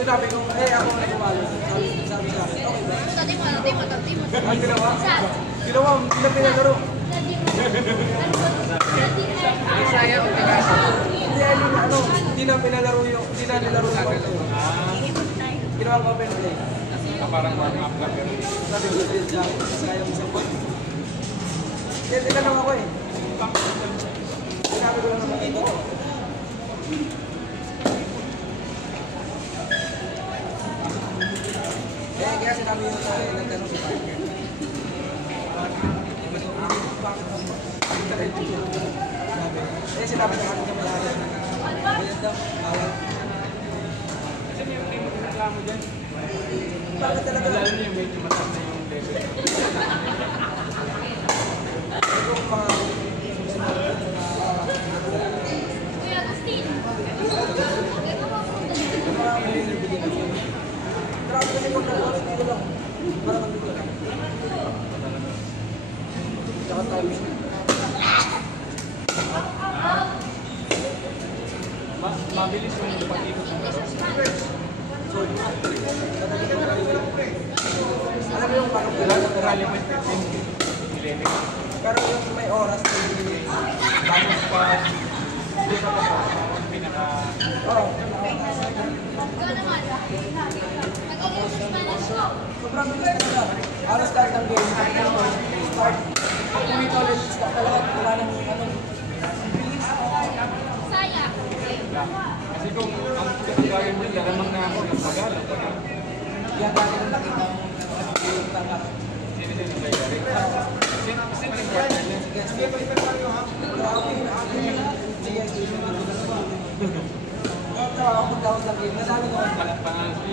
Sinabi ko, ako na kumalo. Sabi sa akin, okay ba? Ay, ginawa? Ginawa, hindi na pinalaro. Sayang, Hindi na pinalaro yung, hindi na nilaro yung pagkakas. Ginawa ko pa play. Parang warm-up lang yun. Sabi ko, sayang isang pag. Kaya tinanong ako eh. Sinabi ko lang naman ito. Kaya sinabi yun sa nagtanong si Parker. Sinabi ko kami kami lahat. Ganyan daw, bawal. Kasi yung team mo reklamo dyan. Bakit talaga? Lalo niyo yung medyo mataas na yung level. Ito mga Kuya Agustin. grabe kasi kung nalawin dito lang. Parang dito lang. Tsaka tayo siya. Mabilis yung pag-ikot ng laro. Alam mo yung parang Rally mo yung millennium. pero yung may oras Bago pa, hindi pa pa pinaka... oo. Ikaw naman. Nag-English Spanish ko. Sobrang bilis talaga. Alas start ng game. Start. Kumita ulit. Start talaga. Wala nang bilis. Saya. Kasi kung ang kagagayan din, lalamang na ako ng pag-alam. Yan dati nung nakita mo yung tanga. Sino yung nangyayari? Sino yung partner niya? Sige, grabe. Sige, sige. Trabaho ko tawag ng game. Nasabi ko.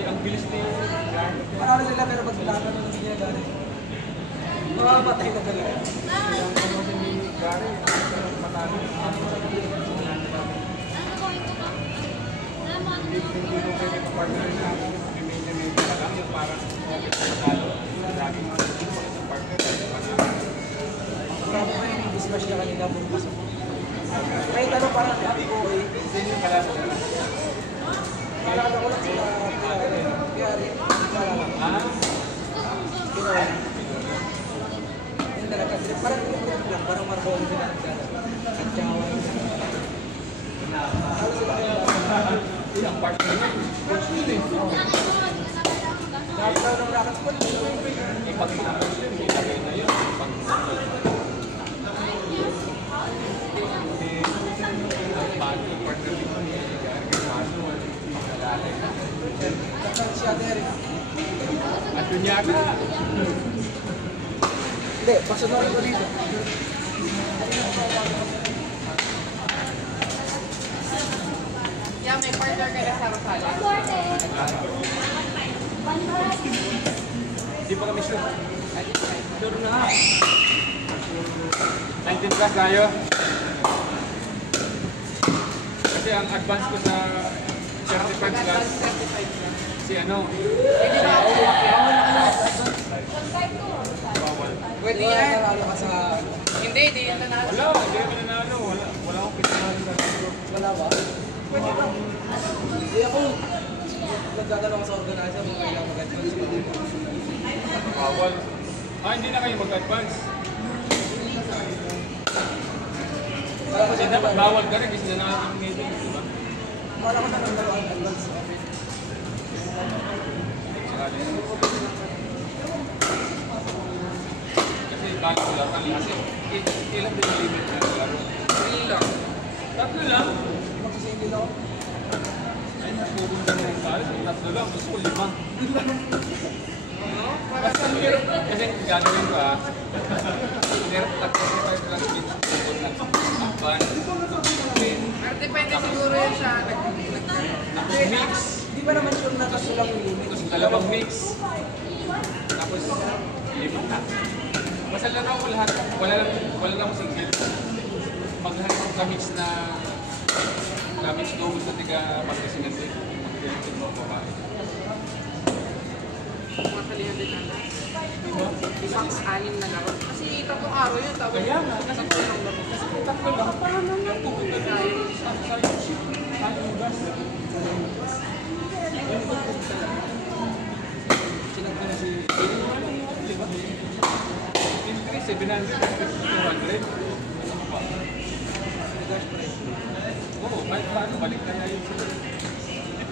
Ang bilis ni Gary. Marami sila pero pag laban nung hindi niya gano'n. Mamamatay na talaga. Ang ano si Gary, matalo. Ano gawin ko ba? Alam mo, ano Hindi ko pwede pa-partner na may ka lang yung parang matalo. Laging sa partner. Grabe ko yung discuss niya kanina puro pasok. Kahit ano parang sabi ko eh. Sino yung kalasa nila? Naalala ko lang sila. Kaya rin. Naalala ko. Ginawa. Yun talaga. Parang pinipinip lang. Parang marbong sila nagkala. At jawan. Ano sila kayo? Ang partner niya. Coach nila eh. Nakapalaw ng rockets po. Ipag-coach nila. May lagay na yun. Partner dito ni Gary. Kapag siya Derek. At yun yata. Hindi, pasunurin ko dito. Yeah, may partner ka na sa Rosales. Hindi pa kami sure. Sure na. 19 plus tayo. Kasi ang advance ko sa 35 plus, si ano? Hindi na ako Bawal. Pwede Kaya yan. nanalo ka sa... Hindi yan nanalo. Wala, hindi kami nanalo. Wala akong pinanalo sa siguro. Wala ba? Pwede ba? Hindi ako. Nagdadalaw ka sa organizer mo kailangan mag-advance sa mga. Bawal. Hindi na kayo mag-advance. Kasi dapat bawal ka rin kasi nanalo yung meeting, di ba? Wala ko na nagdalaw ang advance. Kasi bago ko lang kasi ilan din yung limit na laro? 3 lang. Tatlo lang. Magsisingil ako. Ay, natulong ka na rin sa akin. Tatlo lang. Gusto ko 5. Kasi gagawin ko meron tatlo lang speech. Akban. Pero depende siguro yun siya. Mix. Di ba naman sure na kasulang yung limit? Dalawang mix. Tapos 5 na. Basta laro ko lahat. Wala lang ako single. Pag lahat ng kamix na kamix double sa tiga Pangasinan din. Mag-directed mo ako babae. Masalihan din na. Isang 6 na laro. Kasi 3 araw yun. Tapos Kaya nga, nasa 3 laro. Tatlo lang. Parang lang pupunta tayo. Sinag ko na si... Increase 700, 200. Cash price. Oo, paano balik kaya yun sila?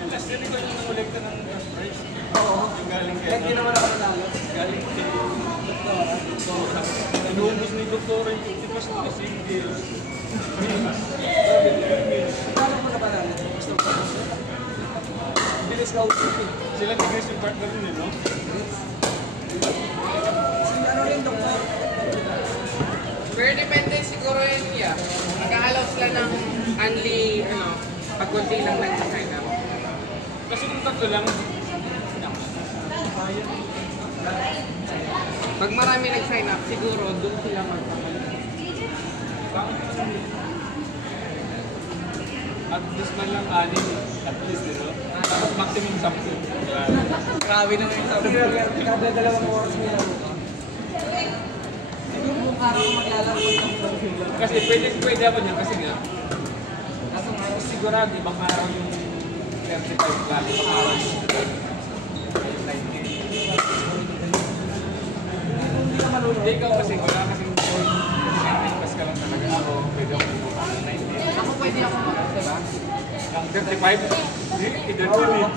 Last year ikaw yung kolekta ng cash price. Oo. Yung galing kay... Kahit di naman ako nanalo. Galing kay... Doktora. Inuubos ni Doktora yung 50% na single. Paano mo na panalo? Gusto ko. Bilis ka usip eh. Sila ni Chris yung partner rin, no? Si ano rin, doktor? Pero depende siguro yun niya. Nag-aalaw sila ng only, pag kunti lang nag-sign up. Kasi kung tatlo lang, Pag marami nag-sign up, siguro doon sila magpapalala. at least man lang 6, at least, Tapos maximum 10. Grabe naman yung sabi. Kada dalawang oras may laro ka. Siguro kung araw maglalaro ng Kasi pwede ako niyan kasi nga, kaso nga sigurado, ibang araw yung 35 plus, ibang araw yung 19. Hindi ka malulog. Hindi ikaw kasi, wala kasing pas ka lang talaga ako, pwede ako ng 19. Ako pwede ako diba? Ang 35, hindi, idadun eh.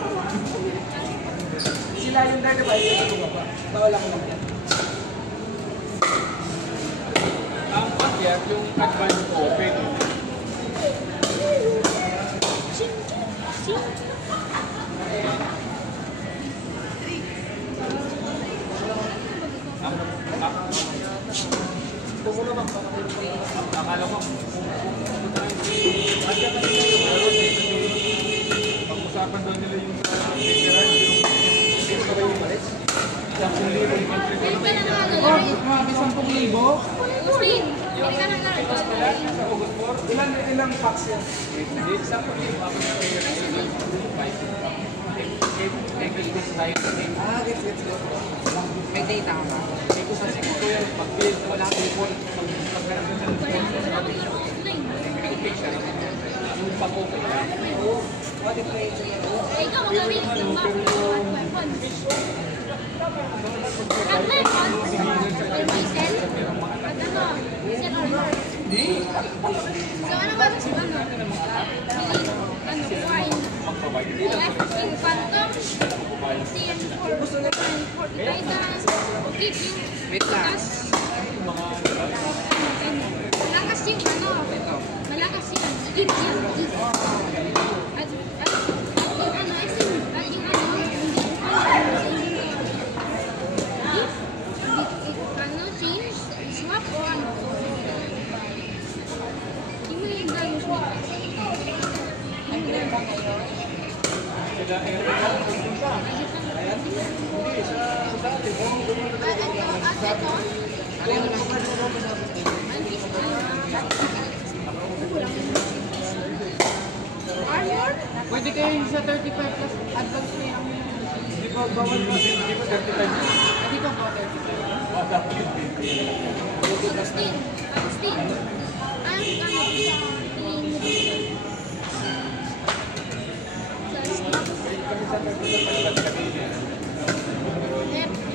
Sila yung dahil ba? Yung ba? Bawal ako lang yan. Ang pakyat, yung advanced open. Akala ko, pag-usapan doon nila yung veteran, yung Grabe, 10,000? Agustin, hindi ka nang Ilang packs yan? Ah, gets. May data ka ba? wala akong phone. Yung pag-open na. What if may ito? Ikaw magamit ng weapon. Ang weapon, yung diesel, at diesel armor. So ano ba ito? Wine. In Phantom, CN4, Titans, keep yung Wait lang. malakas yung malakas yung keep yung at yung change, swap o ano? Yung mga yung gano'n swap. Pwede kayo yung sa 35 plus advance na yung... Hindi pa bawal mo, hindi pa 35. Hindi ka ba Agustin,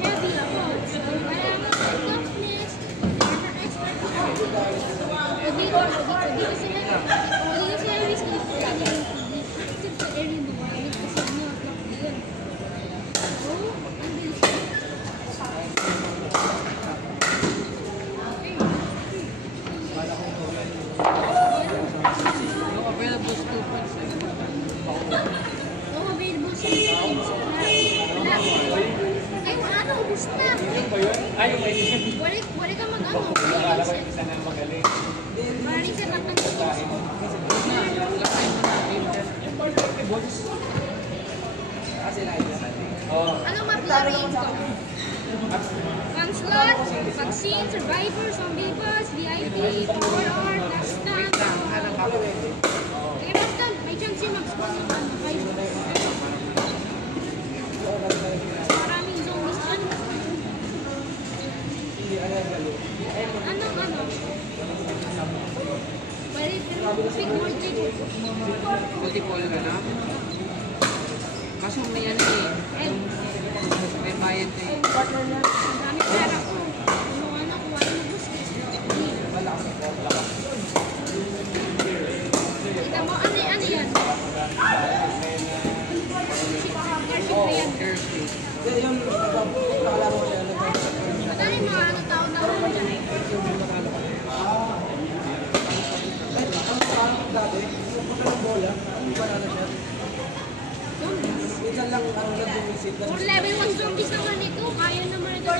heavy ako. Parang toughness, armor expert ako. Hindi ko sila risk ito. Active sa area mo. Kasi ano, yun. Oh, ang bilis. No available school points. No available sa games. Wala. Ay, ano, ubus na. Ay, yung may Wala ka mag-ano. akala ko yung isa na magaling. Maraming sa katang Anong McLaren ko? Onslaught, Vaccine, Survivor, Zombie Bus, VIP, Power Art, Last Stand. Eh, basta, may chance yung mag-score ng 5. Maraming zombies dyan. Anong ano? Pwede pero Big multiple. Multiple ka na. Kaso may ano eh. May bayad eh. Partner niya. Ang dami pera ko. Kumuha na, kuha na boss. Kita mo, ano yan? Partnership na yan. Thursday. Hindi, yung nakalaro ko siya. Madali mga ano tao-tao mo dyan. Ang parang dati, yung puto ng bola, ang banana siya. Zombies. Minsan lang nag-visit na For level 1 zombies naman ito. Kaya naman ito.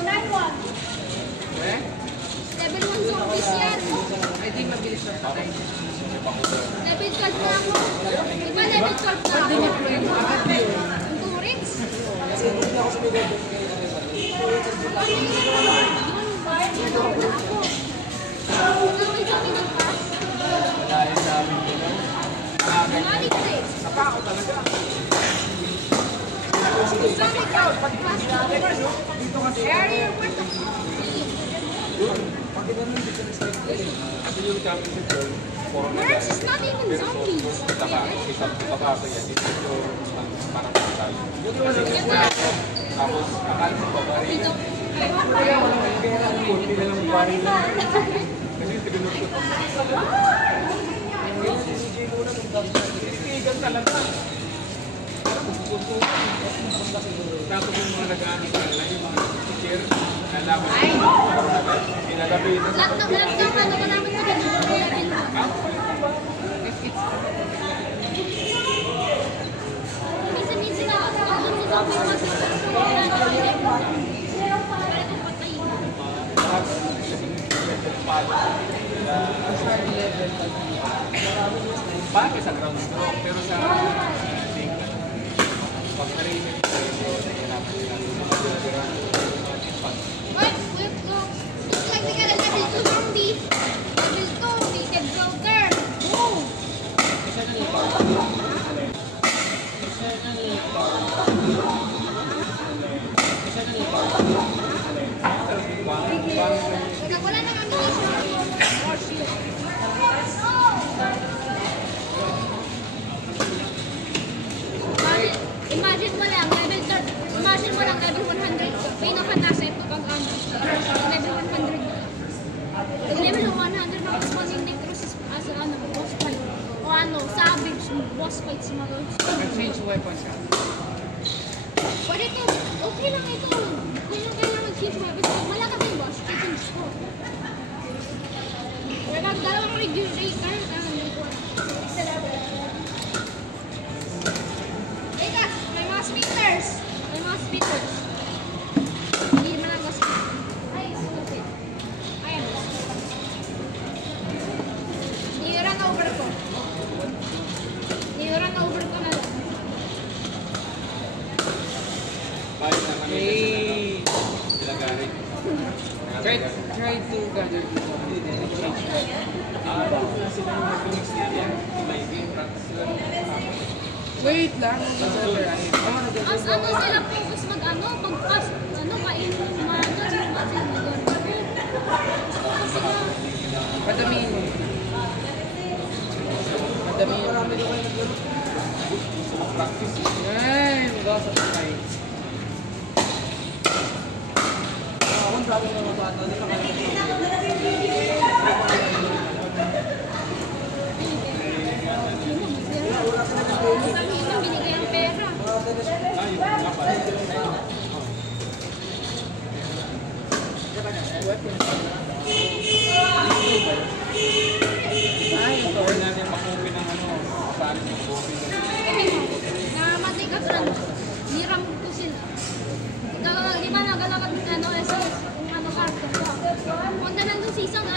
Eh? Level 1 zombies yan. Ay di mabilis na patay. Level 12 na ako. Diba level 12 na ako? Ang turrets. kasi hindi ako sumigod doon kay pag ganun dito sa side. Kasi yung championship yun, Worms is not even zombies. isang babasa yan. Ito yung parang kasal. Tapos, akala mo ba rin? Dito. Kaya wala may pera ng kunti na lang pari na. Kasi tinunod ko. Yung si CJ muna nung dagdag. Titigan talaga. Parang gusto. Tapos yung mga nag-ano sa kanila, yung mga teacher, nalaman ko. Inalabi na. Lahat ng ano ko namin ito. Minsan-minsan ako sa zombie mas Bagay sa ground stroke, pero sa league, pag narinig ko, nahihirapan sila. Wait, go. Looks like we got a level 2 zombie. Level 2, Wicked Joker. Boom! Teka, wala nang ammunition. Oh, shit. Imagine mo lang, level 3. Imagine mo lang, level 100 ka. Pain of an asset kapag level 100 ka. Pag level 100 na mas yung necrosis as boss fight. O savage boss fight si Maroon. Nag-change weapons ka. Pwede ito, okay lang ito. Kung yung kailangan mag-change weapons, wala ka yung boss, i-change ko. Wala, dalawang regulator, Teka, may mga speakers. Hindi naman ang boss. Ay, stupid. Ayan. I-run over ko. I-run over ko na lang. Bayo naman Hey! sila galing. Try to gather people. Sila yung mag-mix nila. May game practice sila. Wait lang. As sila focus pag-pass, kainin yung mga Padamihin mo. Padamihin mo. Practice. Ay, mag-asa sa tayo. Ako ang dami ng mga bata. Hindi ka Sabihin mo, binigay ang pera. Or natin makupi ng saan yung makupi. Namatay ka dyan. Niram ko sila. Di ba nagalakad SS? Kung karto. Punta nandun si isang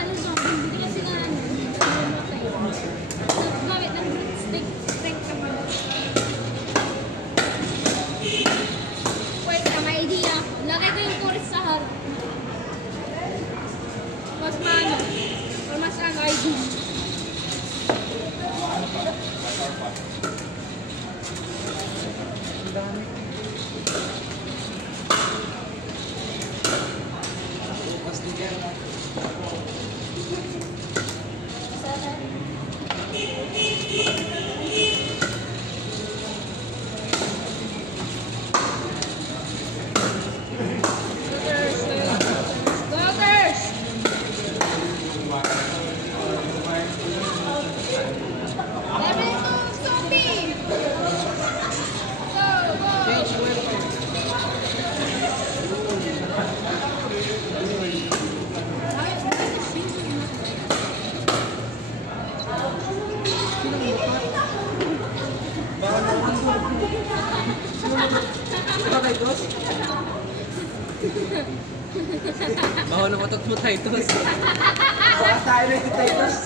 Sino mo ba? Baka naman ko. Sino mo ba? Ito kay Dos? Baho na matot mo tayo ito. Baka tayo na ito kay Dos.